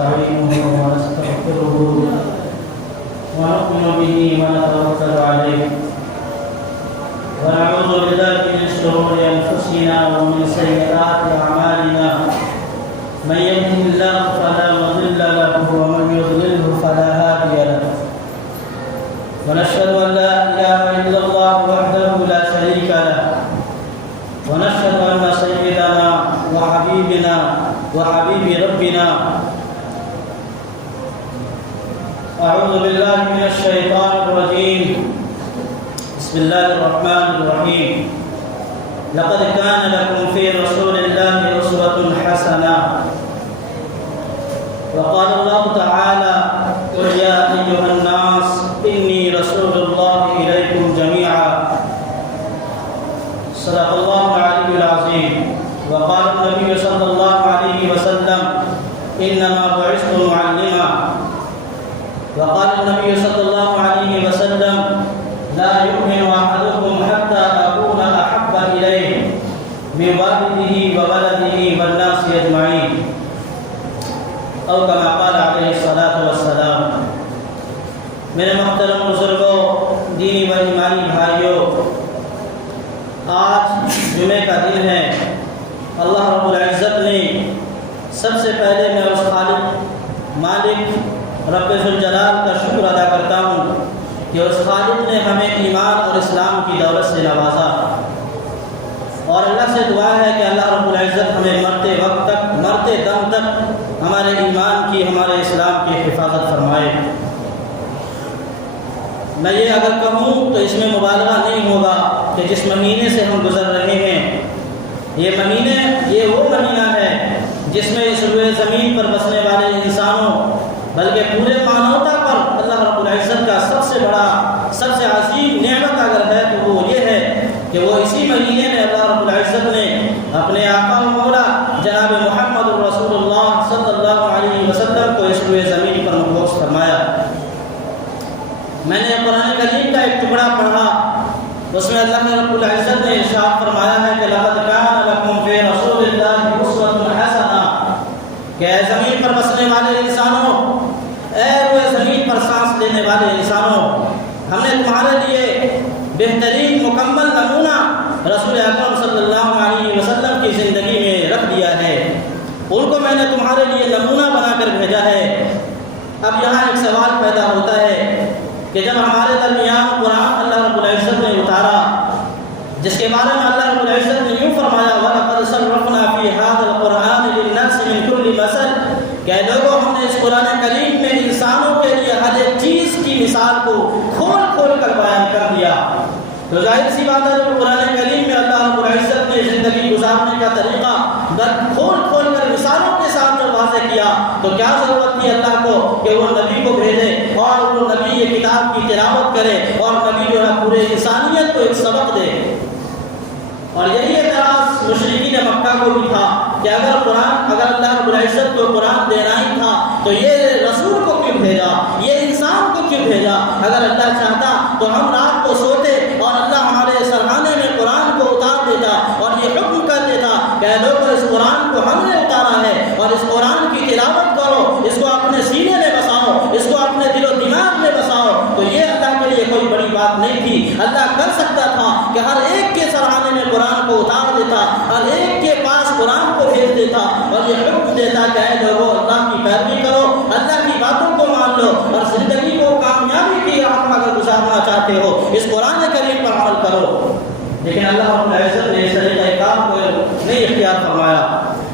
ونستعينه ونستغفره ونؤمن به ونتوكل عليه ونعوذ بالله من شرور أنفسنا ومن سيئات أعمالنا من يهده الله فلا مضل له ومن يضلله فلا هادي له ونشهد أن لا إله إلا الله وحده لا شريك له ونشهد أن سيدنا وحبيبنا وحبيب ربنا أعوذ بالله من الشيطان الرجيم بسم الله الرحمن الرحيم لقد كان لكم في رسول الله أسوة حسنة وقال الله تعالى قل يا أيها الناس إني رسول الله إليكم جميعا صدق الله العلي العظيم وقال النبي صلى الله عليه وسلم إنما بعثت معلما وقال النبي صلى الله عليه وسلم لا يؤمن أحدكم حتى أكون أحب إليه من والده وولده والناس أجمعين أو كما قال عليه الصلاة والسلام. میرے محترم بزرگوں، دینی و ایمانی بھائیوں، آج جمعے کا دن ہے۔ اللہ رب العزت نے سب سے پہلے میں اس خالق مالک رب ذوالجلال کا شکر ادا کرتا ہوں کہ اس خالق نے ہمیں ایمان اور اسلام کی دولت سے نوازا، اور اللہ سے دعا ہے کہ اللہ رب العزت ہمیں مرتے وقت تک، مرتے دم تک ہمارے ایمان کی، ہمارے اسلام کی حفاظت فرمائے۔ میں یہ اگر کہوں تو اس میں مبالغہ نہیں ہوگا کہ جس مہینے سے ہم گزر رہے ہیں، یہ وہ مہینہ ہے جس میں اس روئے زمین پر بسنے والے انسانوں بلکہ پورے مانوتا پر اللہ رب العزت کا سب سے بڑا، سب سے عظیم نعمت اگر ہے تو وہ یہ ہے کہ وہ اسی مہینے میں اللہ رب العزت نے اپنے آقا و مولا جناب محمد رسول اللہ صلی اللہ علیہ وسلم کو اس روئے زمین پر مبعوث فرمایا۔ میں نے قرآن کریم کا ایک ٹکڑا پڑھا، اس میں اللہ رب العزت نے ارشاد فرمایا ہے کہ لقد کان لکم فی رسول اللہ اسوۃ حسنہ، کہ اے زمین پر بسنے والے انسانوں، اے روئے زمین پر سانس لینے والے انسانوں، ہم نے تمہارے لیے بہترین مکمل نمونہ رسول اکرم صلی اللہ علیہ وسلم کی زندگی میں رکھ دیا ہے، ان کو میں نے تمہارے لیے نمونہ بنا کر بھیجا ہے۔ اب یہاں ایک سوال پیدا ہوتا ہے کہ جب ہمارے درمیان قرآن اللہ رب العزت نے اتارا، جس کے بارے میں اللہ رب العزت نے یوں فرمایا وَلَقَدْ صَرَّفْنَا فِي هَذَا الْقُرْآنِ لِلنَّاسِ مِنْ كُلِّ مَثَلٍ، کہ لوگوں ہم نے اس قرآن کریم میں انسانوں کے لیے ہر ایک چیز کی مثال کو کھول کھول کر بیان کر دیا۔ تو ظاہر سی بات ہے کہ قرآن کریم میں اللہ رب العزت نے زندگی گزارنے کا طریقہ کھول کھول کر مثالوں کے ساتھ جب واضح کیا تو کیا ضرورت تھی اللہ کو کہ وہ نبی کو بھیجے اور وہ نبی یہ کتاب کی تلاوت کرے اور نبی جو ہے پورے انسانیت کو ایک سبق دے۔ اور یہی اعتراض مشرکین مکہ کو بھی تھا کہ اگر اللہ رب العزت کو قرآن دینا ہی تھا تو یہ رسول کو کیوں بھیجا، یہ انسان کو کیوں بھیجا؟ اگر اللہ چاہتا تو ہم رات کو سوتے اور اللہ ہمارے سرحانے میں قرآن کو اتار دیتا اور یہ حکم کر دیتا کہ لوگوں اس قرآن کو ہم نے اتارا ہے اور اس قرآن کی تلاوت کرو، اس کو اپنے سینے میں بساؤ، اس کو اپنے دل و دماغ میں بساؤ، تو یہ اللہ کے لیے کوئی بڑی بات نہیں تھی۔ اللہ کر سکتا تھا کہ ہر ایک کے سرحانے میں قرآن کو اتار دیتا، ہر ایک کے پاس قرآن کو بھیج دیتا اور یہ حکم دیتا کہ اے لوگوں اللہ کی پیروی کرو، اللہ کی باتوں کو مان لو اور زندگی کو کامیابی کی راہ پر اگر گزارنا چاہتے ہو اس قرآن کریم پر عمل کرو۔ لیکن اللہ رب العزت نے اس طریقہ کار کو نہیں اختیار فرمایا،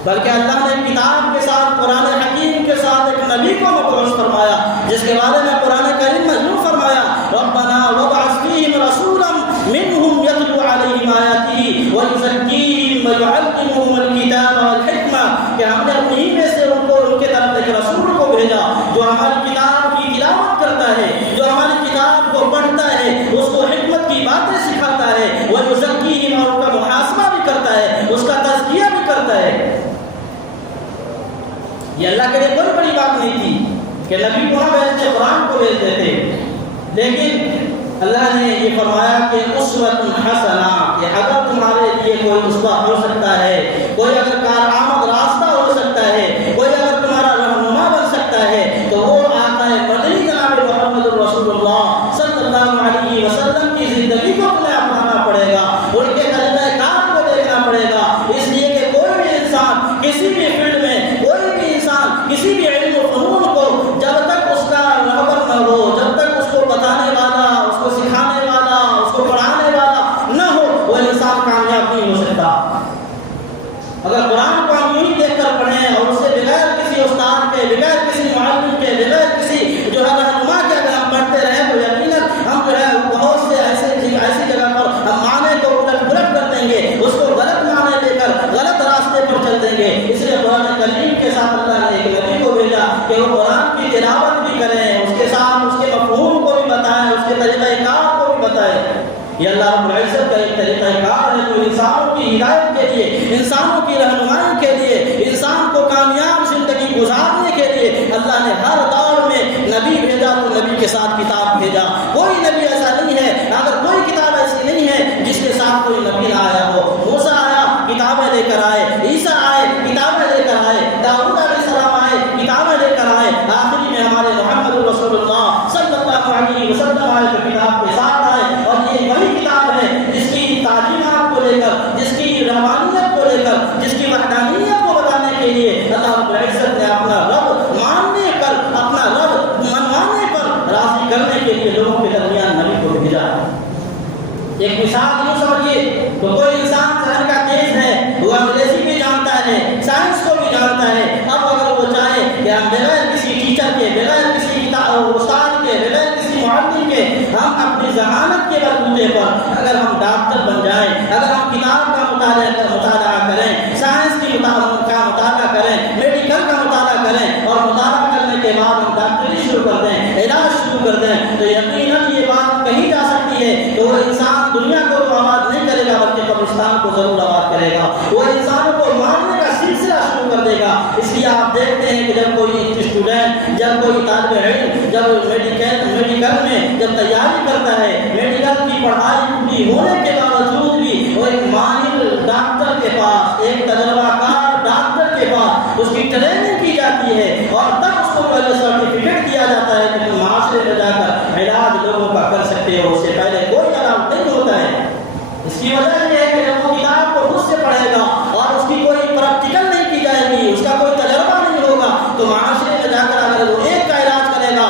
بلکہ اللہ نے کتاب کے ساتھ، قرآن حکیم کے ساتھ ایک نبی کو مبعوث فرمایا، جس کے بارے میں قرآن کریم میں یوں فرمایا ربنا وابعث فیہم رسولا منہم یتلو علیہم آیاتہ ویزکیہم ویعلمہم الکتاب والحکمہ، کہ ہم نے انہی میں سے ان کے طرف ایک رسول کو بھیجا جو ہماری کتاب کی تلاوت کرتا ہے، جو ہماری کتاب کو پڑھتا ہے، اس کو حکمت کی باتیں سکھاتا ہے، ویزکیہم اور ان کا محاسبہ بھی کرتا ہے، اس کا تزکیہ بھی کرتا ہے۔ یہ اللہ کے لیے کوئی بڑی بات نہیں تھی کہ نبی کو نہ بھیجتے، قرآن کو بھیج دیتے، لیکن اللہ نے یہ فرمایا کہ اسوۃ حسنہ، کہ اگر تمہارے لیے کوئی اسوہ ہو سکتا ہے، کوئی اگر کارآمد راستہ ہو سکتا ہے، کوئی اگر تمہارا رہنما بن سکتا وہ قرآن کی تلاوت بھی کریں، اس کے ساتھ اس کے مفہوم کو بھی بتائیں، اس کے طریقہ کار کو بھی بتائیں۔ یہ اللہ رب العزت کا ایک طریقہ کار ہے جو انسانوں کی ہدایت کے لیے، انسانوں کی رہنمائی کے لیے، انسان کو کامیاب زندگی گزارنے کے لیے اللہ نے ہر دور میں نبی بھیجا تو نبی کے ساتھ کتاب بھیجا۔ کوئی نبی ایسا نہیں ہے، اگر کوئی کتاب ایسی نہیں ہے جس کے ساتھ کوئی نبی نہ آیا ہو۔ موسیٰ آیا کتابیں لے کر آئے، عیسیٰ آئے کتابیں لے کر آئے، داؤد علیہ السلام آئے کتابیں لے کر آئے، آخری میں ہمارے محمد رسول اللہ صلی اللہ علیہ وسلم آئے تو کتاب کے ساتھ آئے، اور یہ وہی کتاب ہے جس کی تعلیمات کو لے کر، جس کی رحمانیت کو لے کر، جس کی وحدانیت کو بتانے کے لیے اللہ رب العزت نے اپنا رب ماننے پر، اپنا رب منوانے پر راضی کرنے کے لیے لوگوں کے درمیان نبی کو بھیجا۔ ایک مثال یوں سمجھیے تو کوئی انسان ذہن کا تیز ہے، وہ انگریزی بھی جانتا ہے، سائنس کو بھی جانتا ہے، اب اگر وہ چاہے کہ ہم بغیر کسی ٹیچر کے، بغیر کسی استاد کے، بغیر کسی معلم کے، ہم اپنی ذہانت کے بلبوتے پر اگر ہم ڈاکٹر بن جائیں، اگر ہم کتاب کا مطالعہ کریں، سائنس کی کا مطالعہ کریں، میڈیکل کا مطالعہ کریں، اور مطالعہ کرنے کے بعد ہم ڈاکٹری شروع کر دیں، علاج شروع کر دیں، تو یقیناً یہ بات کہی جا سکتی ہے کہ وہ انسان دنیا کو تو آباد نہیں کرے گا بلکہ قبرستان کو ضرور آباد کرے گا، وہ انسانوں کو مارنے کا سلسلہ شروع کر دے گا۔ اس لیے آپ دیکھتے ہیں کہ جب کوئی اسٹوڈنٹ، جب کوئی طالب علم، جب میڈیکل میں جب تیاری کرتا ہے، میڈیکل کی پڑھائی پوری ہونے کے باوجود بھی وہ ایک ماہر ڈاکٹر کے پاس، ایک تجربہ کار ڈاکٹر کے پاس اس کی ٹریننگ کی جاتی ہے، اور تب اس کو پہلے سرٹیفکیٹ دیا جاتا ہے کہ تم معاشرے میں جا کر علاج لوگوں کا کر سکتے ہو، اس سے پہلے کوئی علاج نہیں ہوتا ہے۔ اس کی وجہ یہ ہے کہ جب وہ کتاب کو خود سے پڑھے گا اور اس کی کوئی پریکٹیکل نہیں کی جائے گی، اس کا کوئی تجربہ نہیں ہوگا، تو معاشرے میں جا کر اگر وہ ایک کا علاج کرے گا،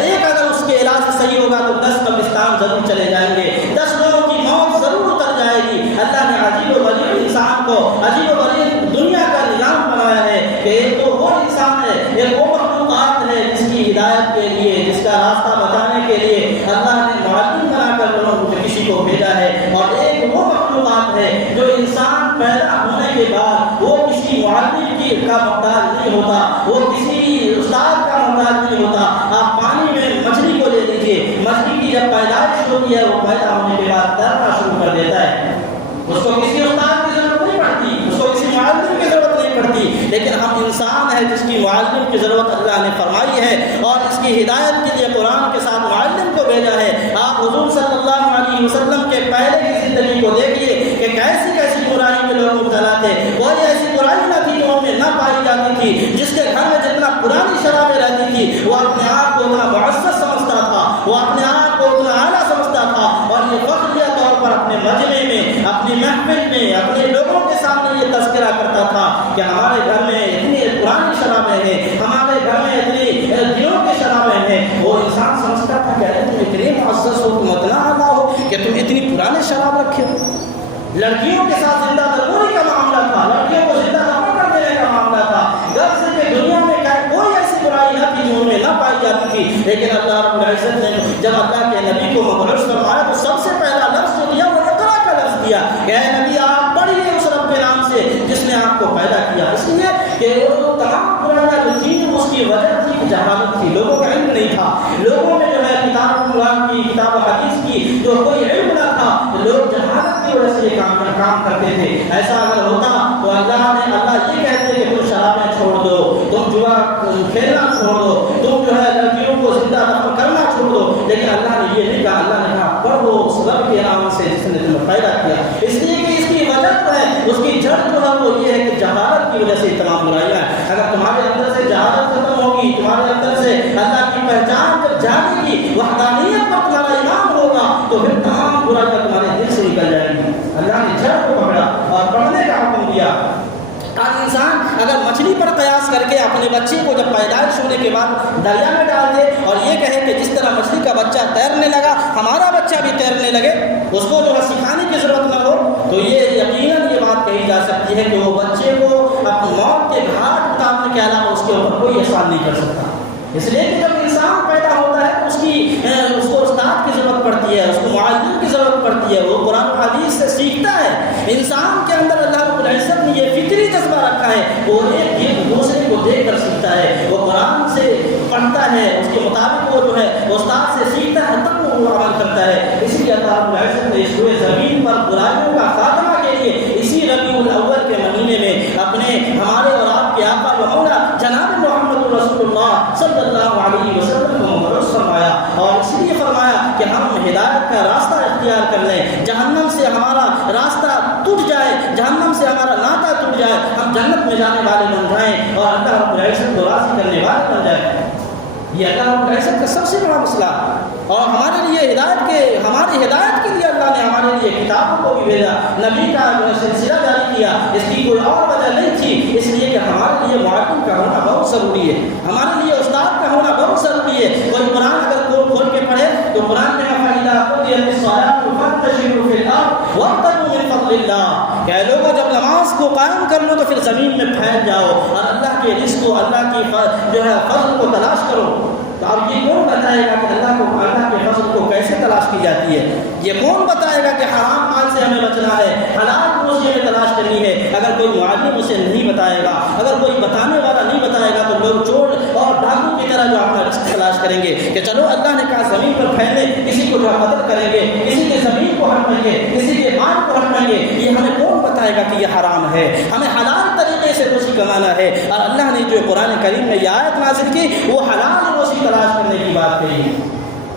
ایک اگر اس کے علاج سے صحیح ہوگا تو 10 قبرستان ضرور چلے جائیں گے، 10 لوگوں کی موت ضرور اتر جائے گی۔ اللہ نے عجیب و غریب انسان کو، عجیب و غریب دنیا کا نظام بنایا ہے کہ ایک تو وہ انسان ہے، ایک وہ مخلوقات ہے جس کی ہدایت کے لیے، جس کا راستہ بتانے کے لیے اللہ نے معلم بنا کر کسی کو بھیجا ہے، اور ایک وہ مخلوقات ہے جو انسان پیدا ہونے کے بعد وہ کسی معلم کا محتاج نہیں ہوتا، وہ کسی استاد کا محتاج نہیں ہوتا۔ آپ پانی میں مچھلی کو لے لیجیے، مچھلی کی جب پیدائش ہوتی ہے وہ پیدا ہونے کے بعد تیرنا شروع کر دیتا ہے، اس کو کسی استاد کی ضرورت نہیں پڑتی، اس کو کسی معلم کی ضرورت نہیں پڑتی، لیکن ہم انسان ہیں جس کی معلم کی ضرورت اللہ نے فرمائی ہے، اور اس کی ہدایت کے لیے قرآن کے ساتھ معلم کو بھیجا ہے۔ آپ حضور صلی اللہ علیہ وسلم کے پہلے کی زندگی کو دیکھیے کہ کیسی کیسی برائی میں لوگ مبتلا تھے، کوئی ایسی برائی نہ تھی جو میں نہ پائی جاتی تھی، جس کے گھر میں جتنا پرانی شرابیں رہتی تھی وہ اپنے آپ کو اتنا معزز سمجھتا تھا، وہ اپنے آپ کو اتنا اعلیٰ سمجھتا تھا، اور یہ فخریہ طور پر اپنے مجمع میں، اپنی محفل میں، اپنے لوگوں کے سامنے یہ تذکرہ کرتا تھا کہ ہمارے گھر میں اتنی پرانی شرابیں ہیں، ہمارے گھر میں اتنی دنوں کی شرابیں ہیں۔ وہ انسان سمجھتا تھا کہ تم اتنے معزز ہو، تم اتنا اعلیٰ ہو کہ تم اتنی پرانے شراب رکھے ہو۔ لڑکیوں کے ساتھ زندہ درگوری کا معاملہ تھا، لڑکیوں کو زندہ دفن کر دینے کا معاملہ تھا، گھر سے کہ دنیا میں کوئی ایسی برائی نہ تھی جو ان میں نہ پائی جاتی تھی، لیکن اللہ رب العزت نے جب اللہ کے نبی کو مبعوث فرمایا تو سب سے پہلا لفظ جو دیا وہ اقرا کا لفظ دیا کہ اے نبی آپ پڑھیے اس رب کے نام سے جس نے آپ کو پیدا کیا، اس لیے کہ وہ تمام برائیاں جو تھیں اس کی وجہ تھی جہالت تھی، لوگوں کا علم نہیں تھا، لوگوں میں جو ہے کتاب قرآن کی، کتاب حدیث کی جو کوئی علم نہ تھا، لوگ جہالت کی وجہ سے یہ کام کرتے تھے۔ ایسا اگر ہوتا تو اللہ یہ کہتے کہ تم شرابیں چھوڑ دو، تم جوا کھیلنا چھوڑ دو، تم جو ہے لڑکیوں کو زندہ دفن کرنا چھوڑ دو، لیکن اللہ نے یہ نہیں کہا، اللہ نے کہا پڑھو اس رب کے نام سے جس نے تمہیں پیدا کیا، اس لیے کہ اس کی وجہ جو ہے، اس کی جڑ جو ہے وہ یہ ہے کہ جہالت کی وجہ سے تمام برائیاں ہیں۔ اگر تمہارے اندر سے جہالت ختم ہوگی، تمہارے اندر سے اللہ کی پہچان جب جانے گی، وحدانیت پر تمہارا ایمان ہوگا، تو پھر تمام برائیاں تمہارے دل سے نکل جائیں گی۔ اللہ نے جڑ کو پکڑا اور پڑھنے کا حکم دیا۔ آج انسان اگر مچھلی پر قیاس کر کے اپنے بچے کو جب پیدائش ہونے کے بعد دریا میں ڈال دے اور یہ کہے کہ جس طرح مچھلی کا بچہ تیرنے لگا ہمارا بچہ بھی تیرنے لگے، اس کو جو ہے سکھانے کی ضرورت نہ ہو، تو یہ یقیناً یہ بات کہی جا سکتی ہے کہ وہ بچے کو اپنی موت کے گھاٹ اتارنے کے علاوہ اس کے اوپر کوئی احسان نہیں کر سکتا۔ اس لیے کہ جب انسان پیدا ہوتا ہے اس کو استاد کی ضرورت پڑتی ہے، اس کو معلم کی ضرورت پڑتی ہے، وہ قرآن و حدیث سے سیکھتا ہے۔ انسان کے اندر اللہ رب العزت نے یہ فطری جذبہ رکھا ہے، وہ ایک دوسرے کو دیکھ کر سیکھتا ہے، وہ قرآن سے پڑھتا ہے، اس کے مطابق وہ جو ہے استاد سے سیکھتا ہے، تب وہ عمل کرتا ہے۔ اسی لیے اللہ رب العزت نے اس روئے زمین پر برائیوں کا خاتمہ کے لیے اسی ربیع الاول کے مہینے میں ہمارے اور آپ کے آقا و مولا جناب محمد رسول اللہ صلی اللہ علیہ وسلم کو مبعوث فرمایا، اور اس لیے فرمایا کہ ہم ہدایت کا راستہ اختیار کر لیں، جہنم سے ہمارا راستہ ٹوٹ جائے، جہنم سے ہمارا ناطہ ٹوٹ جائے، ہم جنت میں جانے والے بن جائیں اور اللہ رب العزت کو راضی کرنے والے بن جائیں۔ یہ اللہ رب العزت کا سب سے بڑا مسئلہ، اور ہمارے لیے ہماری ہدایت کے لیے اللہ نے ہمارے لیے کتابوں کو بھی بھیجا، نبی کا سلسلہ جاری کیا، اس کی کوئی اور وجہ نہیں تھی، اس لیے کہ ہمارے لیے معلم کا ہونا بہت ضروری ہے، ہمارے لیے استاد کا ہونا بہت ضروری ہے۔ کوئی قرآن اگر کھول کے پڑھے تو قرآن میں فَإِذَا قُضِيَتِ الصَّلَاةُ فَانتَشِرُوا فِي الْأَرْضِ وَابْتَغُوا مِن فَضْلِ اللَّهِ، کہ لوگوں جب نماز کو قائم کر لو تو پھر زمین میں پھیل جاؤ اور اللہ کے رزق کو، اللہ کی جو ہے فضل کو تلاش کرو۔ تو اب یہ کون بتائے گا کہ اللہ کے فضل کو کیسے تلاش کی جاتی ہے؟ یہ کون بتائے گا کہ حرام مال سے ہمیں بچنا ہے، حلال روزی ہمیں تلاش کرنی ہے؟ اگر کوئی معلم اسے نہیں بتائے گا، اگر کوئی بتانے والا نہیں بتائے گا، تو لوگ چور اور ڈاکو کی طرح جو اپنا رزق تلاش کریں گے کہ چلو اللہ نے کہا زمین پر پھیلے، کسی کو جو قتل کریں گے، کسی کے زمین کو ہڑپیں گے، کسی کے مال کو ہڑپیں گے۔ یہ ہمیں کون بتائے گا کہ یہ حرام ہے؟ ہمیں حلال طریقے سے روزی کمانا ہے، اور اللہ نے جو قرآن کریم میں یہ آیت نازل کی وہ حلال روزی تلاش کرنے کی بات کہی ہے۔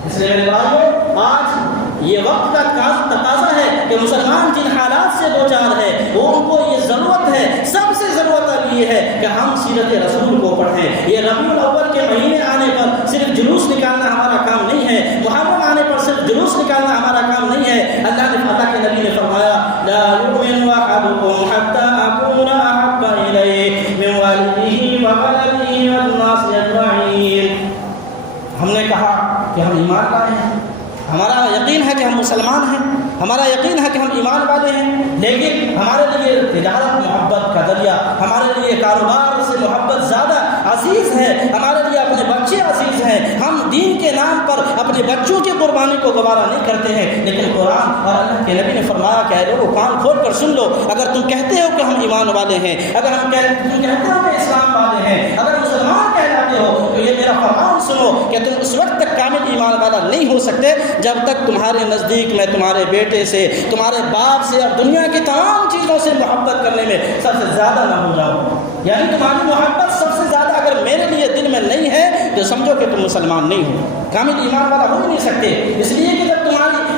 اس لیے میرے بھائیو، آج یہ وقت کا تقاضا ہے کہ مسلمان جن حالات سے دو چار ہے وہ ان کو یہ ضرورت ہے، سب سے ضرورت اب یہ ہے کہ ہم سیرت رسول کو پڑھیں۔ یہ ربیع الاول کے مہینے آنے پر صرف جلوس نکالنا ہمارا کام نہیں ہے، محرم آنے پر صرف جلوس نکالنا ہمارا کام نہیں ہے۔ اللہ نے اللہ کے نبی نے فرمایا لا یؤمن احدکم حتی اکون احب الیہ من والدہ وولدہ والناس اجمعین۔ ہم نے کہا کہ ہم ایمان لائے ہیں، ہمارا یقین ہے کہ ہم مسلمان ہیں، ہمارا یقین ہے کہ ہم ایمان والے ہیں، لیکن ہمارے لیے تجارت محبت کا ذریعہ، ہمارے لیے کاروبار سے محبت زیادہ عزیز ہے، ہمارے لیے اپنے بچے عزیز ہیں۔ ہم دین کے نام پر اپنے بچوں کی قربانی کو گوارا نہیں کرتے ہیں، لیکن قرآن اور اللہ کے نبی نے فرمایا کہ اے لوگوں کان کھول کر سن لو، اگر تم کہتے ہو کہ ہم ایمان والے ہیں، اگر تم کہتے ہو کہ اسلام والے ہیں، اگر مسلمان کہلاتے ہو تو یہ میرا فرمان سنو کہ تم اس وقت تک کامل ایمان والا نہیں ہو سکتے جب تک تمہارے نزدیک میں تمہارے بیٹے سے، تمہارے باپ سے اور دنیا کی تمام چیزوں سے محبت کرنے میں سب سے زیادہ نہ ہو جاؤ۔ یعنی تمہاری محبت سب سے زیادہ اگر میرے لیے دل میں نہیں ہے تو سمجھو کہ تم مسلمان نہیں ہو، کامل ایمان والا ہو نہیں سکتے۔ اس لیے کہ جب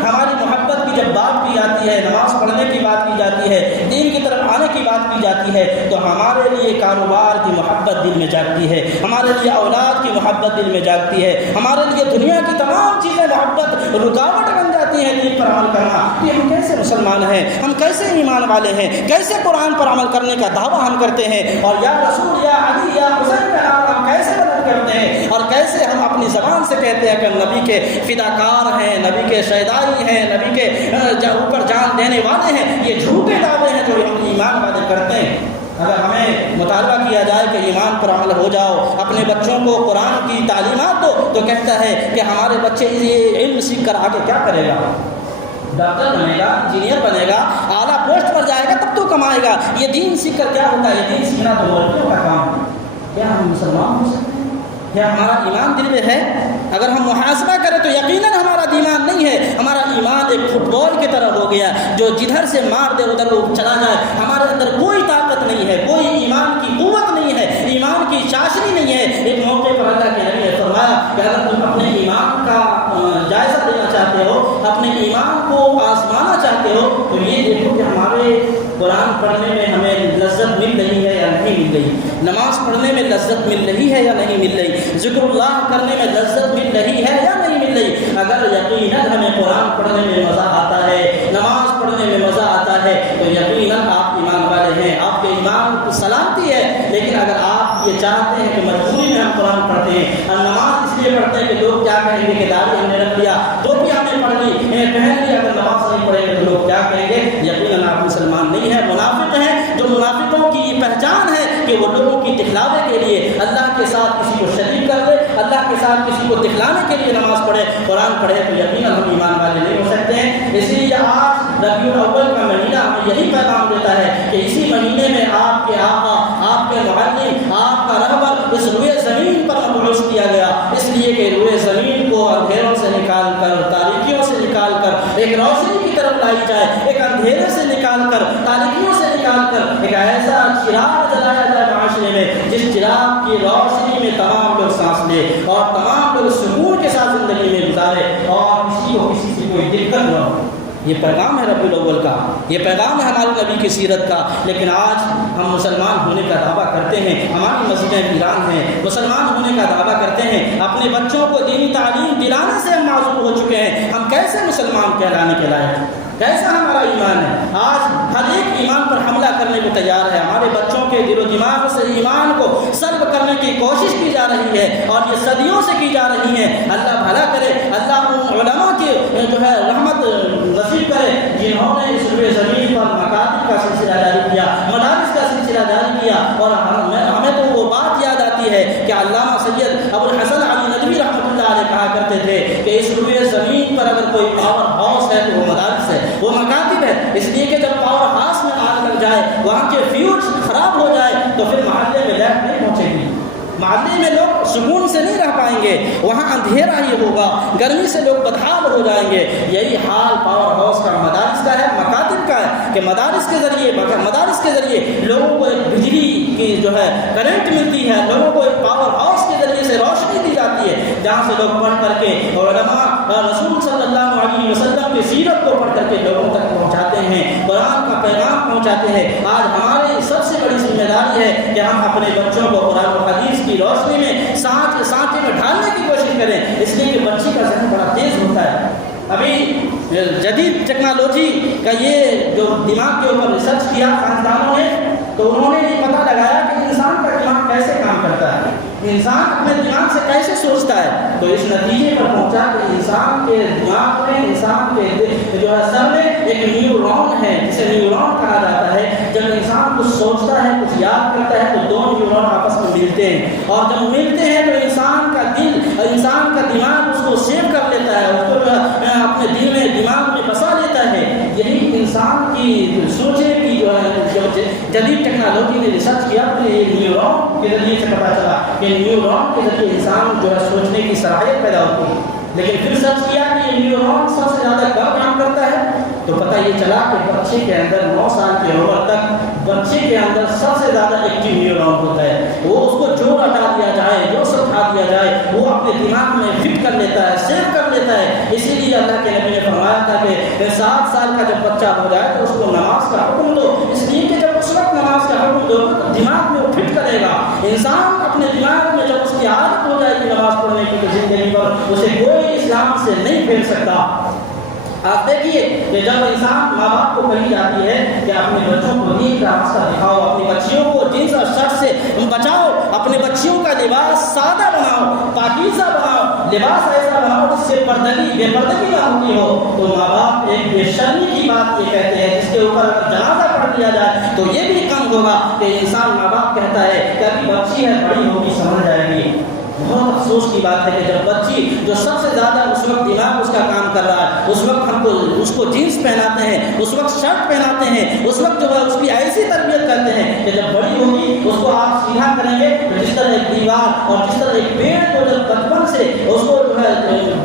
ہماری محبت کی جب بات کی جاتی ہے، نماز پڑھنے کی بات کی جاتی ہے، دین کی طرف آنے کی بات کی جاتی ہے، تو ہمارے لیے کاروبار کی محبت دل میں جاگتی ہے، ہمارے لیے اولاد کی محبت دل میں جاگتی ہے، ہمارے لیے دنیا کی تمام چیزیں محبت رکاوٹ بن جاتی ہیں دین پر عمل کرنا۔ کہ ہم کیسے مسلمان ہیں، ہم کیسے ایمان والے ہیں، کیسے قرآن پر عمل کرنے کا دعویٰ ہم کرتے ہیں، اور یا رسول یا علی یا حسین کا نام ہم کیسے مدد کرتے ہیں، اور کیسے ہم اپنی زبان سے کہتے ہیں کہ ہم نبی کے فداکار ہیں، نبی کے شہدائی ہیں، نبی کے اوپر جان دینے والے ہیں۔ یہ جھوٹے دعوے ہیں جو ہم ایمان والے کرتے ہیں۔ اگر ہمیں مطالبہ کیا جائے کہ ایمان پر عمل ہو جاؤ، اپنے بچوں کو قرآن کی تعلیمات دو، تو کہتا ہے کہ ہمارے بچے یہ علم سیکھ کر آگے کیا کرے گا؟ ڈاکٹر بنے گا، انجینئر بنے گا، اعلیٰ پوسٹ پر جائے گا تب تو کمائے گا۔ یہ دین سیکھ کر کیا ہوتا ہے؟ یہ دین سیکھنا تو مولویوں کا کام ہے۔ کیا ہم مسلمان ہو سکتے ہیں؟ کیا ہمارا ایمان دل میں ہے؟ اگر ہم محاسبہ کریں تو یقیناً ہمارا ایمان نہیں ہے، ہمارا ایمان ایک فٹ بال کی طرح ہو گیا جو جدھر سے مار دے ادھر وہ چلا جائے۔ ہمارے اندر کوئی طاقت نہیں ہے، کوئی ایمان کی قوت نہیں ہے، ایمان کی چاشنی نہیں ہے۔ ایک موقع پر اللہ کے نبی نے فرمایا کہ اگر تم اپنے ایمان کا جائزہ لینا چاہتے ہو، اپنے ایمان کو آزمانا چاہتے ہو، تو یہ دیکھو کہ ہمارے قرآن پڑھنے میں ہمیں لذت مل رہی ہے یا نہیں مل رہی، نماز پڑھنے میں لذت مل رہی ہے یا نہیں مل رہی، ذکر اللہ کرنے میں لذت مل رہی ہے یا نہیں مل رہی۔ اگر یقیناً ہمیں قرآن پڑھنے میں مزہ آتا ہے، نماز پڑھنے میں مزہ آتا ہے، تو یقیناً آپ ایمان والے ہیں، آپ کے ایمان کو سلامتی ہے۔ لیکن اگر آپ یہ چاہتے ہیں کہ مجبوری میں ہم قرآن پڑھتے ہیں اور نماز اس لیے پڑھتے ہیں کہ لوگ کیا کہیں گے کہ داڑھی ہم نے رکھ لیا، ٹوپی ہم نے پڑھ لی، پہن لیا، اگر نماز نہیں پڑھیں گے تو لوگ کیا کہیں گے؟ یقیناً آپ مسلمان نہیں ہیں، منافق ہیں۔ جو منافقوں کی پہچان ہے کہ وہ لوگوں کی دکھلاوے کے لیے اللہ کے ساتھ کسی کو شریک کر دے، اللہ کے ساتھ کسی کو دکھلانے کے لیے نماز پڑھے، قرآن پڑھے، تو یقیناً ہم ایمان والے نہیں ہو سکتے ہیں۔ اسی لیے آج ربیع الاول کا مہینہ ہمیں یہی پیغام دیتا ہے کہ اسی مہینے میں آپ کے آقا، آپ کے معلم، آپ کا رب اس روئے زمین پر مبعوث کیا گیا، اس لیے کہ روئے زمین کو اندھیروں سے نکال کر، تاریکیوں سے نکال کر ایک روشنی کی طرف لائی جائے، ایک اندھیرے سے نکال کر، تاریکیوں سے نکال کر ایک ایسا چراغ جلایا جائے معاشرے میں جس چراغ کی روشنی میں تمام لوگ سانس لے اور تمام لوگ سکون کے ساتھ زندگی میں گزارے اور کسی کو کسی سے کوئی دقت نہ ہو۔ یہ پیغام ہے ربیع الاول کا، یہ پیغام ہے ہمارے نبی کی سیرت کا۔ لیکن آج ہم مسلمان ہونے کا دعویٰ کرتے ہیں، ہماری مسجدیں ویران ہیں، مسلمان ہونے کا دعویٰ کرتے ہیں، اپنے بچوں کو دینی تعلیم دلانے سے ہم معذور ہو چکے ہیں، ہم کیسے مسلمان کہلانے کے لائق؟ کیسا ہمارا ایمان ہے؟ آج ہر ایک ایمان پر حملہ کرنے کو تیار ہے، ہمارے بچوں کے دل و دماغ سے ایمان کو سلب کرنے کی کوشش کی جا رہی ہے اور یہ صدیوں سے کی جا رہی ہے۔ اللہ بھلا کرے، اللہ ان علماء کی رحمت نصیب کرے جنہوں نے اس روئے زمین پر مکاتب کا سلسلہ جاری کیا، مدارس کا سلسلہ جاری کیا۔ اور ہمیں تو وہ بات یاد آتی ہے کہ علامہ سید ابو الحسن علی ندوی رحمۃ اللہ علیہ کہا کرتے تھے کہ اس روئے زمین پر اگر کوئی پاور ہاؤس ہے تو وہ مدارس ہے، وہ مکاتب ہے، اس لیے کہ جب پاور ہاؤس میں آگ لگ جائے، وہاں کے فیوز خراب ہو جائے تو پھر محلے میں لائٹ نہیں پہنچے گی، محلے میں لوگ سکون سے نہیں رہ پائیں گے، وہاں اندھیرا ہی ہوگا، گرمی سے لوگ بدحال ہو جائیں گے۔ یہی حال پاور ہاؤس کا، مدارس کا ہے، مکاتب کا ہے کہ مدارس کے ذریعے لوگوں کو ایک بجلی کی کرنٹ ملتی ہے، لوگوں کو ایک پاور ہاؤس کے ذریعے سے روشنی دی جاتی ہے جہاں سے لوگ پڑھ کر کے اور علماء رسول صلی اللہ علیہ وسلم کی سیرت کو پڑھ کر کے لوگوں تک پہنچاتے ہیں، قرآن کا پیغام پہنچاتے ہیں۔ آج ہماری سب سے بڑی ذمہ داری ہے کہ ہم اپنے بچوں کو قرآن و حدیث کی روشنی میں سانچے میں ڈھالنے کی کوشش کریں، اس لیے کہ بچی کا ذہن بڑا تیز ہوتا ہے۔ ابھی جدید ٹیکنالوجی کا یہ جو دماغ کے اوپر ریسرچ کیا سائنسدانوں نے، تو انہوں نے یہ پتہ لگایا کہ انسان کا دماغ کیسے کام کرتا ہے، انسان اپنے دماغ سے کیسے سوچتا ہے۔ تو اس نتیجے پر پہنچا کہ انسان کے دماغ میں، انسان کے سر میں ایک نیورون ہے جسے نیورون کہا جاتا ہے۔ جب انسان کچھ سوچتا ہے، کچھ یاد کرتا ہے تو دو نیورون آپس میں ملتے ہیں، اور جب ملتے ہیں تو انسان کا دل، انسان کا دماغ اس کو سیو کر لیتا ہے، اس کو اپنے دل میں، دماغ میں بسا لیتا ہے۔ یہی انسان کی سوچنے کی جدید ٹیکنالوجی نے ریسرچ کیا تو یہ نیورون کے ذریعے سے پتہ چلا کہ نیورون کے ذریعے انسان سوچنے کی صلاحیت پیدا ہوتی ہے۔ لیکن پھر سرچ کیا کہ یہ نیورون سب سے زیادہ کب کام کرتا ہے، تو پتہ یہ چلا کہ بچے کے اندر 9 سال کی عمر تک بچے کے اندر سب سے زیادہ ایکٹیو نیورون ہوتا ہے۔ وہ اس کو جو ہٹا دیا جائے، جو سمجھا دیا جائے، وہ اپنے دماغ میں فٹ کر لیتا ہے، سیو کر لیتا ہے۔ اسی لیے اللہ کے نبی نے فرمایا تھا کہ 7 سال کا جب بچہ ہو جائے تو اس کو نماز کا حکم دو، اس لیے کہ جب اس وقت نماز کا حکم دو تو دماغ میں وہ فٹ کرے گا۔ انسان اپنے دماغ میں جب اس کی عادت ہو جائے گی نماز پڑھنے کی تو زندگی پر اسے کوئی اسلام سے نہیں پھیر سکتا۔ آپ دیکھیے کہ جب انسان ماں باپ کو کہی جاتی ہے کہ اپنے بچوں کو دین کا راستہ دکھاؤ، اپنی بچیوں کو جنس اور شر سے بچاؤ، اپنے بچیوں کا لباس سادہ بناؤ، پاکیزہ بناؤ، لباس ایسا بناؤ جس سے بے پردگی نہ ہوتی ہو، تو ماں باپ ایک بے شرمی کی بات یہ کہتے ہیں جس کے اوپر جنازہ پڑھ دیا جائے تو یہ بھی کم ہوگا کہ انسان ماں باپ کہتا ہے کہ ابھی بچی ہے، بڑی ہوگی سمجھ جائے گی۔ بہت افسوس کی بات ہے کہ جب بچی جو سب سے زیادہ اس وقت دماغ اس کا کام کر رہا ہے، اس وقت ہم کو اس کو جینس پہناتے ہیں، اس وقت شرٹ پہناتے ہیں، اس وقت جو ہے اس کی ایسی تربیت کرتے ہیں کہ جب بڑی ہوگی اس کو آپ سیدھا کریں گے تو جس طرح ایک دیوار اور جس طرح ایک پیڑ کو جب بچپن سے اس کو جو ہے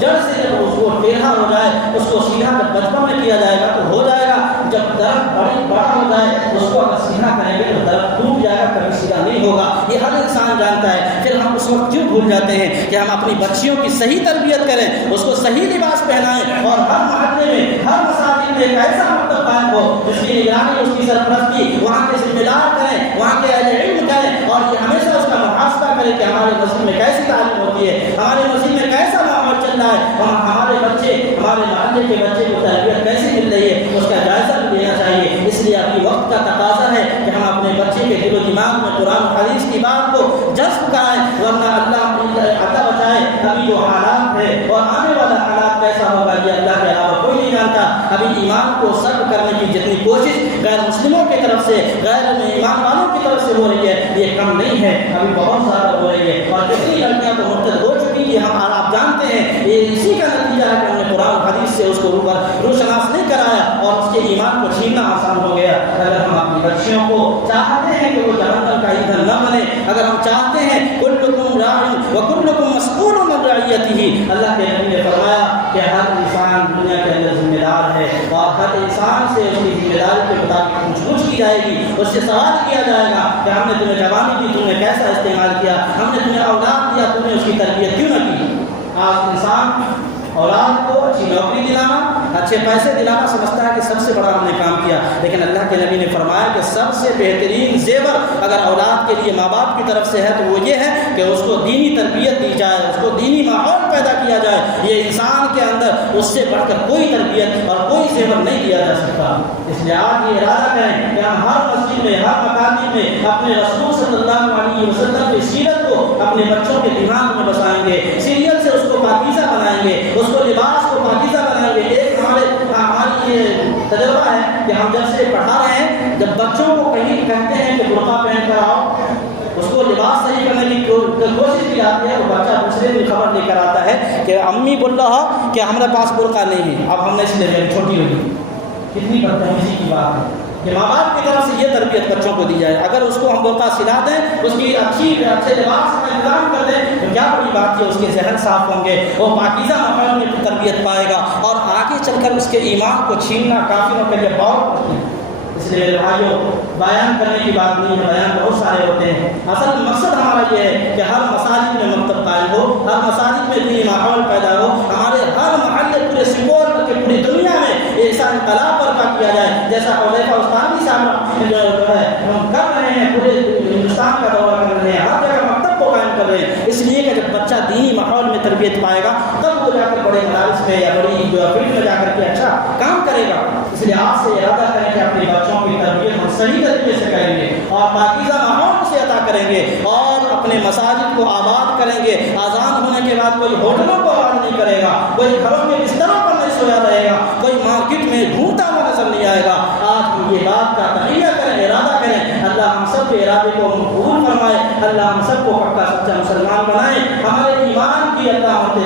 جڑ سے جب اس کو ٹیڑھا ہو جائے، اس کو سیدھا جب بچپن میں کیا جائے گا تو ہو جائے گا۔ جب درخت بڑا ہو جائے اس کو اگر سیدھا کریں گے تو درخت ٹوٹ جائے گا، کبھی سیدھا نہیں ہوگا۔ یہ ہر انسان جانتا ہے۔ پھر ہم اس وقت کیوں بھول جاتے ہیں کہ ہم اپنی بچیوں کی صحیح تربیت کریں، اس کو صحیح لباس پہنائیں اور ہر محلے میں، ہر مساجد میں ایک ایسا مکتب قائم ہو جس کی نگرانی، اس کی سرپرستی وہاں کے ذمہ دار کریں، وہاں کے اہل علم کریں، اور یہ ہمیشہ اس کا محاسبہ کریں کہ ہمارے مسجد میں کیسی تعلیم ہوتی ہے، ہمارے مسجد میں کیسا ماحول چل رہا ہے، اور ہمارے بچے، ہمارے محلے کے بچے کو تربیت کیسے مل رہی ہے، اس کا جائزہ بھی لینا چاہیے۔ اس لیے ابھی وقت کا تقاضا ہے کہ ہم اپنے بچے کے دل و دماغ میں قرآن و حدیث کی بات کو جذب کرائیں، ورنہ اللہ عطا بچائے ابھی جو حالات ہے اور آنے والا حالات کیسا ہوگا یہ اللہ کے علاوہ کوئی نہیں جانتا۔ ابھی ایمان کو سلب کرنے کی جتنی کوشش غیر مسلموں کی طرف سے، غیر ایمان والوں کی طرف سے ہو رہی ہے، یہ کم نہیں ہے، ابھی بہت زیادہ ہو رہی ہے، اور کتنی لڑکیاں تو مرتد ہو چکی ہیں، ہم آپ جانتے ہیں۔ یہ اسی کا نتیجہ ہے کہ ہم نے قرآن حدیث سے اس کو روشناس نہیں کرایا اور اس کے ایمان کو چھیننا آسان ہو گیا۔ اگر ہم اپنی بچیوں کو چاہتے ہیں کہ وہ جہنم کا ایندھن نہ بنے، اگر ہم چاہتے ہیں کل کلکم راع وکلکم مسئول عن رعیتہ. اللہ کے نبی نے فرمایا کہ ہر انسان دنیا کے اندر ذمہ دار ہے اور ہر انسان سے اس کی ذمہ داری کے مطابق پوچھ کی جائے گی. اس سے سوال کیا جائے گا کہ ہم نے تمہیں جوانی دی، تم نے کیسا استعمال کیا، ہم نے تمہیں اولاد دیا، تم نے اس کی تربیت کیوں نہ کی. آج انسان اولاد کو اچھی نوکری دلانا، اچھے پیسے دلانا سمجھتا ہے کہ سب سے بڑا ہم نے کام کیا، لیکن اللہ کے نبی نے فرمایا کہ سب سے بہترین زیور اگر اولاد کے لیے ماں باپ کی طرف سے ہے تو وہ یہ ہے کہ اس کو دینی تربیت دی جائے، اس کو دینی ماحول پیدا کیا جائے. یہ انسان کے اندر اس سے بڑھ کر کوئی تربیت اور کوئی زیور نہیں دیا جا سکتا. اس لیے آج یہ ارادہ کریں کہ ہم ہر مسجد میں، ہر مکاتب میں اپنے رسول صلی اللہ علیہ وسلم کی سیرت کو اپنے بچوں کے دماغ میں بسائیں گے، سیریت سے اس کو پاکیزہ بنائیں گے، اس کو لباس کو پاکیزہ بنائیں گے. ایک ہماری یہ تجربہ ہے کہ ہم جب سے پڑھا رہے ہیں، جب بچوں کو کہیں کہتے ہیں کہ برقع پہن کر آؤ، اس کو لباس صحیح کرنے کی کوشش کی جاتی ہے، تو بچہ دوسرے دن خبر لے کر آتا ہے کہ امی بول رہا کہ ہمارے پاس برقع نہیں ہے، اب ہم نے اس لیے چھوٹی ہوگی. کتنی بدتمیزی کی بات ہے کہ ماں باپ کی طرف سے یہ تربیت بچوں کو دی جائے. اگر اس کو ہم برقع سلا دیں، اس کی اچھے لباس کا انتظام کر دیں تو کیا بڑی بات ہے، اس کے ذہن صاف ہوں گے، وہ پاکیزہ ماحول میں تربیت پائے گا اور آگے چل کر اس کے ایمان کو چھیننا کافروں کے لیے بہت مشکل ہے. اس لیے بھائیوں، بیان کرنے کی بات نہیں ہے، بیان بہت سارے ہوتے ہیں. اصل مقصد ہمارا یہ ہے کہ ہر مساجد میں مکتب قائم ہو، ہر مساجد میں دینی ماحول پیدا ہو، ہمارے ہر محلے پورے سپول کے پوری دنیا میں ایسا انقلاب برپا کیا جائے جیسا حذیفہ استانی صاحب جو ہے ہم کر رہے ہیں، پورے ہندوستان کا دورہ کر رہے ہیں، ہر جگہ مکتب کو قائم کر رہے ہیں. اس لیے کہ جب بچہ دینی ماحول میں تربیت پائے گا تب وہ جا کر بڑے مدارس میں یا بڑی فیلڈ میں جا کر کے اچھا کام کرے گا. اس لیے آپ سے ارادہ کریں کہ اپنے بچوں کی تربیت ہم صحیح طریقے سے کریں گے اور پاکیزہ ماحول سے عطا کریں گے اور اپنے مساجد کو آباد کریں گے. آزان ہونے کے بعد کوئی ہوٹلوں کو آباد نہیں کرے گا، کوئی گھروں کے بستروں پر نہیں سویا رہے گا، کوئی مارکیٹ میں گھومتا ہوا نظر نہیں آئے گا. آپ یہ بات کا تحیہ کریں، ارادہ کریں. اللہ ہم سب کے ارادے کو قبول فرمائے، اللہ ہم سب کو پکا سچا مسلمان بنائے، ہمارے ایمان کی اللہ ہم